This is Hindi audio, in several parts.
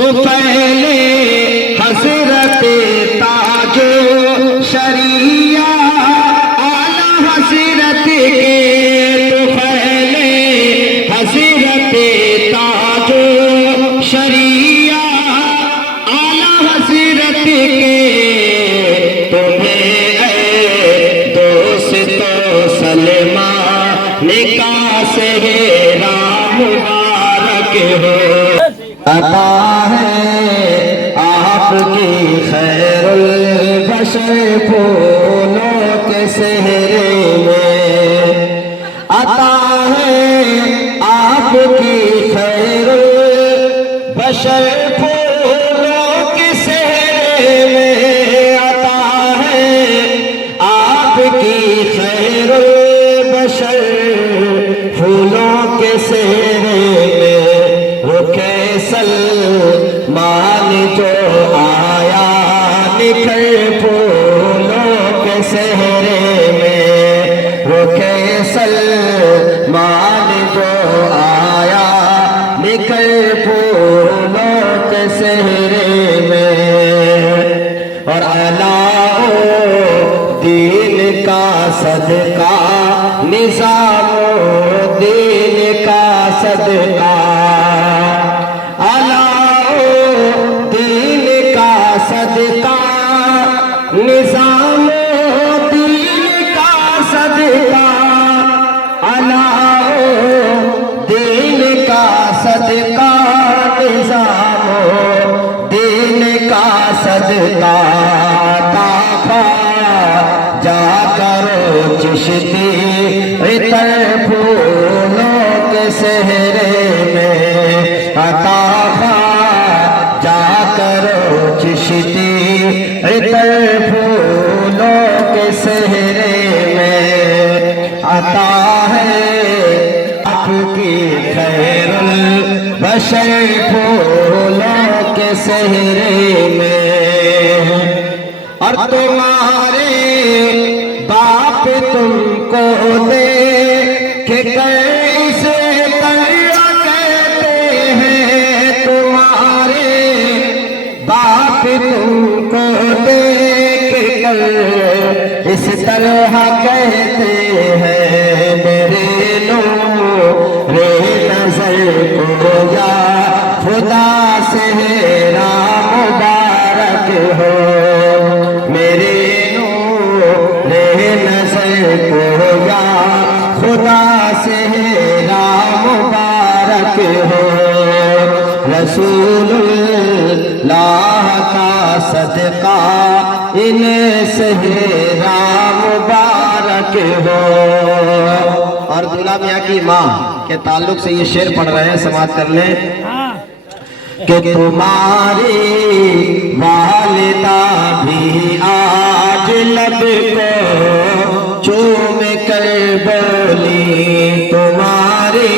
तो पहले हजरत ताजो शरिया आला हजरत के, तो पहले हजरत ताजो शरिया आला हजरत के, तुम्हें दोस्तों सलमा निकाह से राम मुबारक हो। अता है आपकी खैरुल बशर फूलों के सेहरे में, अता है आपकी खैरुल बशर फूलों के सेहरे में, अता है आपकी खैरुल बशर फूलों के सेहरे में। वो कैसल मान जो आया निखर फूलों के सेहरे में, वो कैसल मान जो आया निखर फूलों के सेहरे में। और अलाओ दीन का सदका निज़ामो दीन का सदका, अलाओ दीन का सदका निज़ामो दीन का सदका, अलाओ दीन का सदका निज़ामो दीन का सदका। ताफा जा करो चिश्ती इतर फूलों के सेहरे में, अता जा करो चिश्ती इतर फूलों के सेहरे में, अता है आपकी खैरुल बशर फूलों के सेहरे में। और तुम्हारे बाप तुमको दे के कैसे तैया कहते हैं, तुम्हारे बाप तुमको दे के इस तरह कहते हैं। मेरे नूरे नजर को या खुदा से राम मुबारक हो, मेरे नूरे नजर को या खुदा से राम मुबारक हो। रसूलुल्लाह का सदका इन्हें से राम मुबारक हो। और दूल्हा मियाँ की माँ के ताल्लुक से ये शेर पढ़ रहे हैं, समाप्त कर लें कि तुम्हारी वालिदा भी आज लब को चूम कर बोली, तुम्हारी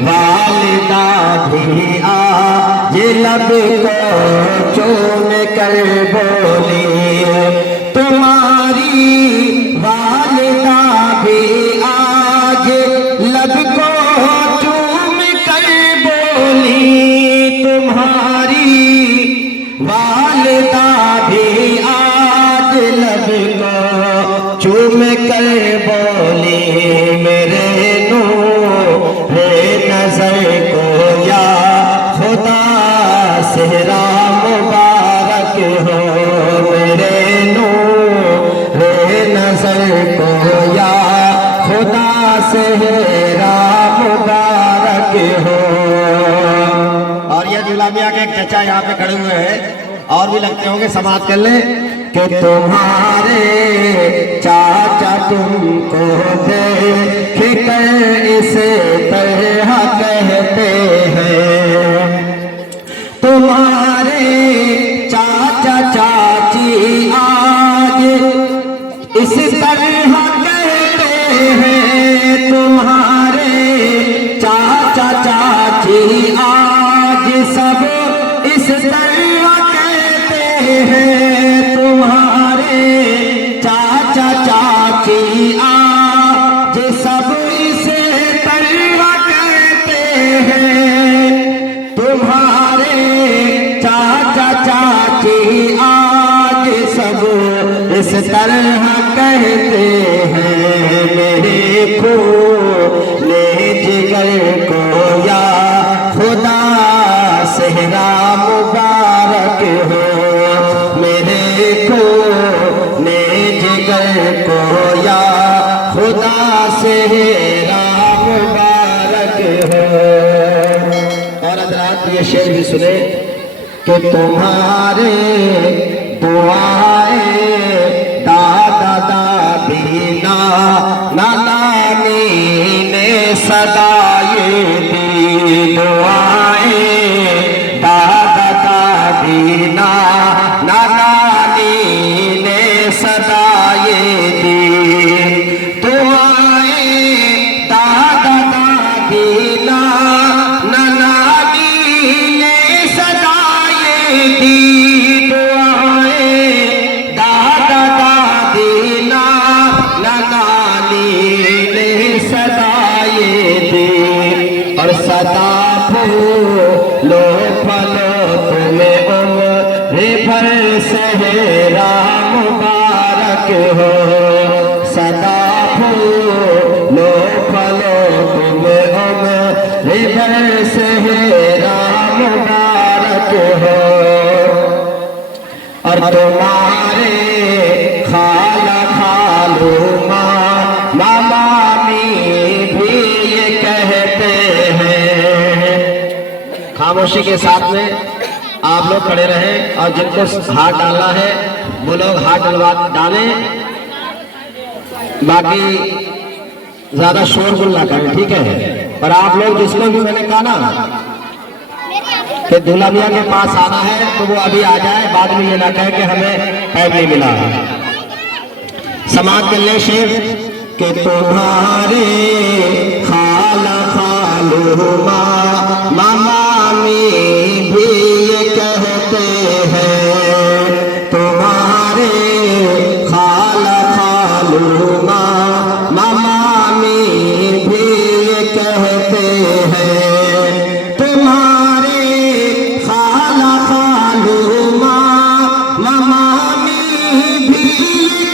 वालिदा भी आज लब को चूम कर बोली, तुम्हारी वालिदा भी आज लब को चूम कर बोली, तुम्हारी वालिदा भी आज लब को चूम कर बोली। मेरे नूरे नजर को या खुदा से राम मुबारक हो, मेरे नूरे नजर को या खुदा से राम मुबारक हो। और ये दूल्हा मियाँ के एक चचा यहाँ पे खड़े हुए हैं और भी लगते होंगे, समाप्त कर ले कि तुम्हारे चाचा तुमको देख कर इसे तरह कहते हैं, तुम्हारे चाचा चाची आज इस तरह कहते हैं, तुम्हारे चाचा चाची आज सब इस तरह कहते हैं, तुम्हारे चाचा चाची आज सब इस तरह कहते हैं, तुम्हारे इस तरह कहते हैं मेरे खूने जिगर को या खुदा सेहरा मुबारक हो, मेरे खूने जिगर को या खुदा सेहरा मुबारक हो। और हज़रात ये शेर भी सुने कि तुम्हारे दुआएं दादा दादी नानी ने सदा ये दी, दुआएं दादा दादी नानी ने सदा ये दी, दुआएं दादा दादी नानी ने सदा ये दी, दुआएं दादा दादी नानी ने सदा ये दी। और सदा फूलो फलो तुम्हें उम्र भर सेहरा मुबारक हो, सदा फूलो फलो तुम्हें उम्र भर सेहरा मुबारक हो। और तुम्हारे खाला खालू मामी भी ये कहते हैं। खामोशी के साथ में आप लोग खड़े रहें और जिनको हाथ डालना है वो लोग हाथ डलवा डालें, बाकी ज्यादा शोरगुल ना करें, ठीक है। और आप लोग जिसको भी मैंने कहा ना कि दूल्हा मियां के पास आना है तो वो अभी आ जाए, बाद में ये ना कहे कि हमें टाइम नहीं मिला। समाज मिलने शेर कि तुम्हारे खाला खालू मामी भी ये कहते हैं, तुम्हारे खाला खालू मामी भी ये कहते हैं, तुम्हारे खाला खालू मामी भी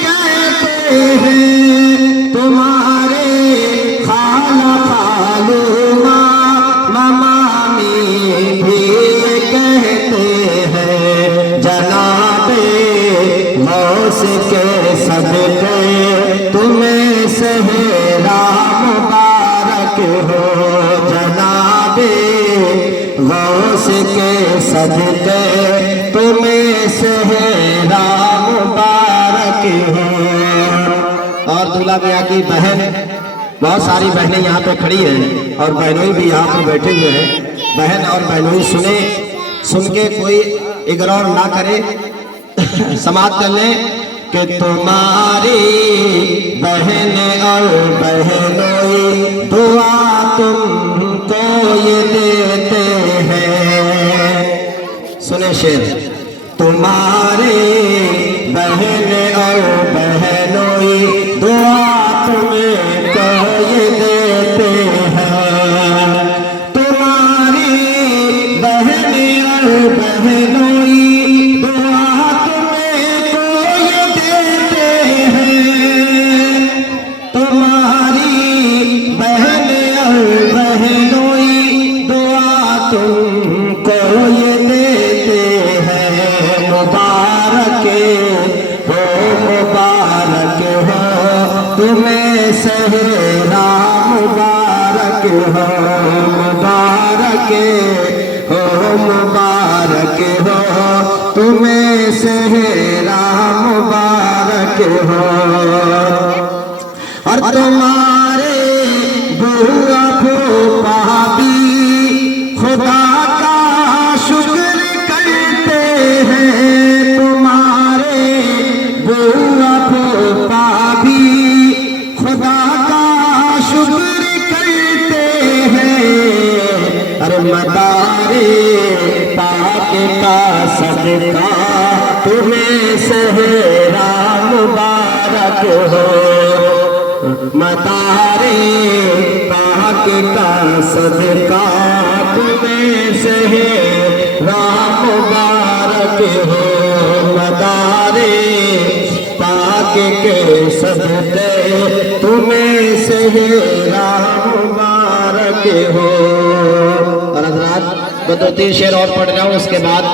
कहते हैं, तुम्हारे खाला खालू मामी भी कहते हैं। जनाबे मौस के सदके तुम्हें सेहरा मुबारक हो, जनाबे गौस के सदके तुम्हें सेहरा मुबारक हो। और दूल्हा मियां की बहन, बहुत सारी बहनें यहाँ पे खड़ी हैं और बहनोई भी यहाँ पे बैठे हुए हैं। बहन और बहनोई सुने, सुन के कोई इग्नोर ना करे, समाप्त कर ले कि तुम्हारी बहन और बहनोई दुआ तुमको ये देते हैं। सुने शेर, तुम्हारे बहन और बहनोई दुआ तुमको ये देते हैं, तुम्हारी बहन और बहनोई दुआ तुमको ये देते हैं, तुम्हारी बहन और बहनोई दुआ तुमको ये देते हैं। मुबारक हो तुम्हें सेहरा मुबारक हो, मुबारक हो तुम्हें सेहरा मुबारक हो। और तुम्हारे बुआ फूफा भी खुदा का शुक्र करते हैं, तुम्हारे बुआ फूफा भी खुदा का शुक्र करते हैं। अरे मदारे पाक का सदका तुम्हें सेहरा मुबारक हो, मदारे पाक का सदका तुम्हें सेहरा मुबारक हो, मदारे पाक के सदके तुम्हें सेहरा मुबारक हो। और हज़रात मैं 2-3 शेर और पढ़ रहा हूँ, उसके बाद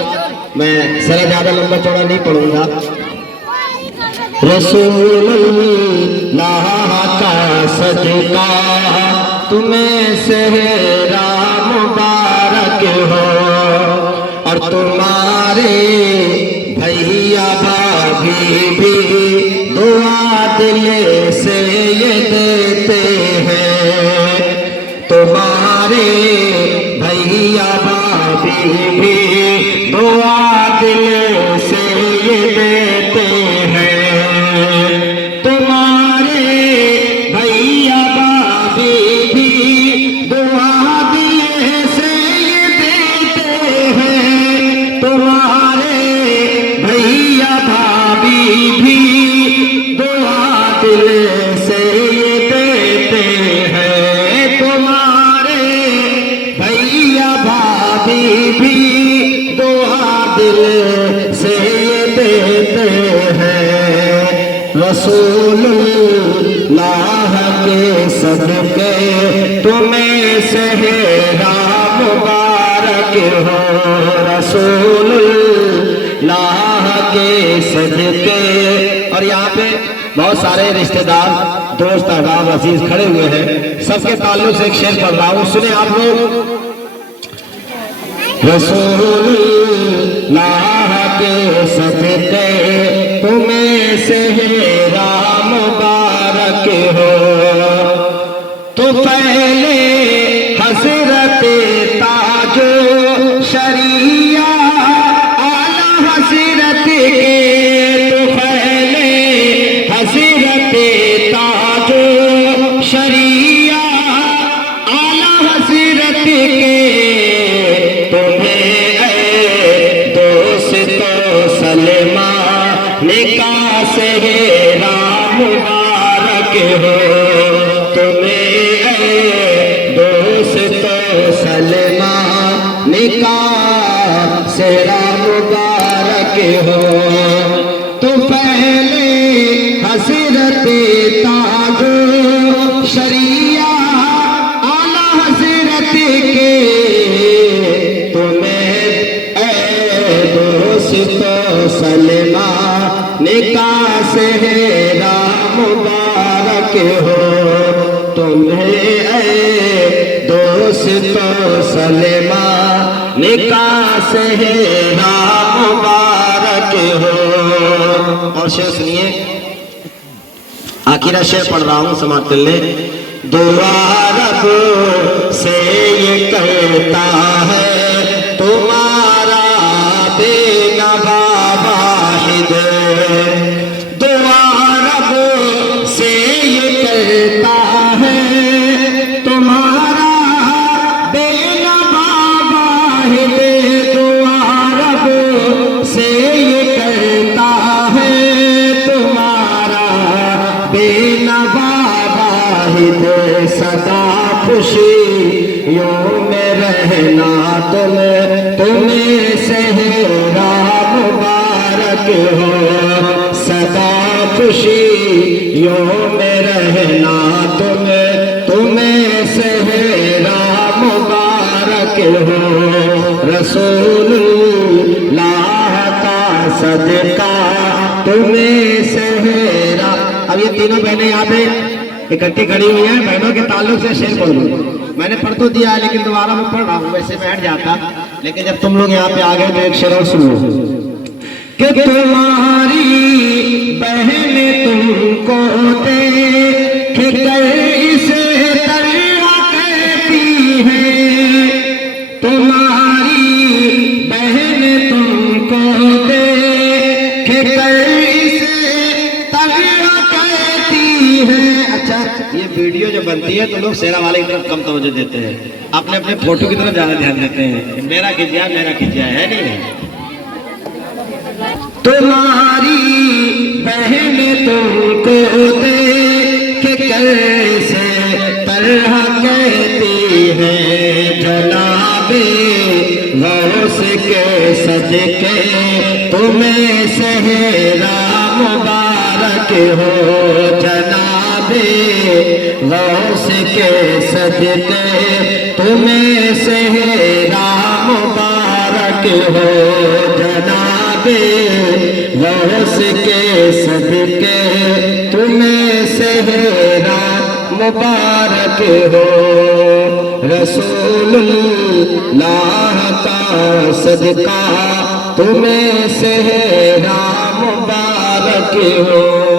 मैं सरा ज्यादा लंबा चौड़ा नहीं पढ़ूंगा। रसूलुल्लाह का सदका तुम्हें सेहरा मुबारक हो। और तुम्हारे भैया भाभी भी दुआ दिल से ये देते हैं। तुम्हारे भैया भाभी भी दुआ दिल से ये देते हैं। तुम्हारे भैया भाभी भी दुआ दिल से ये देते हैं। तुम्हारे भैया भाभी भी दुआ दिल से ये देते हैं। तुम्हारे भैया भाभी भी दुआ दिल से ये देते हैं। रसूलुल्लाह के सदके तुम्हें सेहरा मुबारक हो। रसूलुल्लाह के सदके। और यहाँ पे बहुत सारे रिश्तेदार, दोस्त, अहबाब, अजीज खड़े हुए हैं। सबके ताल्लुक से एक शेर पढ़ रहा हूँ, सुने आप लोग। रसूलुल्लाह के सदके तुम्हें सेहरा मुबारक हो। तो पहले हज़रत ताजो शरिया आला हज़रत के, तो पहले हज़रत ताजो शरिया आला हज़रत के। सलमा निकाह सेहरा मुबारक हो। तुम्हें दोस्त सलमा निकाह सेहरा मुबारक हो। तो पहले हज़रत ताजो शरिया आला हज़रत के। सलमा निकाह सेहरा मुबारक हो। तुम्हें दोस्त सलमा निकाह सेहरा मुबारक हो। और शेर सुनिए, आखिर शेर पढ़ रहा हूँ, समाप्त कर ले। दुआ रब से ये कहता है तुम्हारा बेनवा वाहिद। दुआ रब से ये कहता है तुम्हारा बेनवा वाहिद। दुआ रब से ये कहता है तुम्हारा बेनवा वाहिद। सदा खुशियों में रहना तुम्हें सेहरा मुबारक हो। सदा खुशियों में रहना तुम्हें सेहरा मुबारक हो। रसूलुल्लाह का सदका तुम्हें सेहरा। अब ये तीनों बहनें यहाँ पे इकट्ठी खड़ी हुई हैं, बहनों के ताल्लुक से शेर पढ़ लूँ। मैंने पढ़ तो दिया है लेकिन दोबारा मैं पढ़ रहा हूँ, वैसे बैठ जाता, लेकिन जब तुम लोग यहाँ पे आ गए तो एक शेर और सुनो कि तुम्हारी बहन तुमको देख कर इसे तरह कहती है। तुम्हारी बहन तुमको देख कर इसे तरह कहती है। अच्छा, ये वीडियो जो बनती है तो लोग शेरा वाले की तरफ कम तवज्जो देते हैं, अपने अपने फोटो की तरफ ज्यादा ध्यान देते हैं। मेरा खिंचाया है नहीं। तुम्हारी बहन तुमको देख कैसे तरह कहती है। जनाबे गौस के सदके तुम्हें सेहरा मुबारक मुबारक हो, जनाबे गौस के सदके तुम्हें सेहरा मुबारक हो, जनाबे गौस के सदके तुम्हें सेहरा मुबारक हो। रसूलुल्लाह का सदका तुम्हें सेहरा मुबारक हो।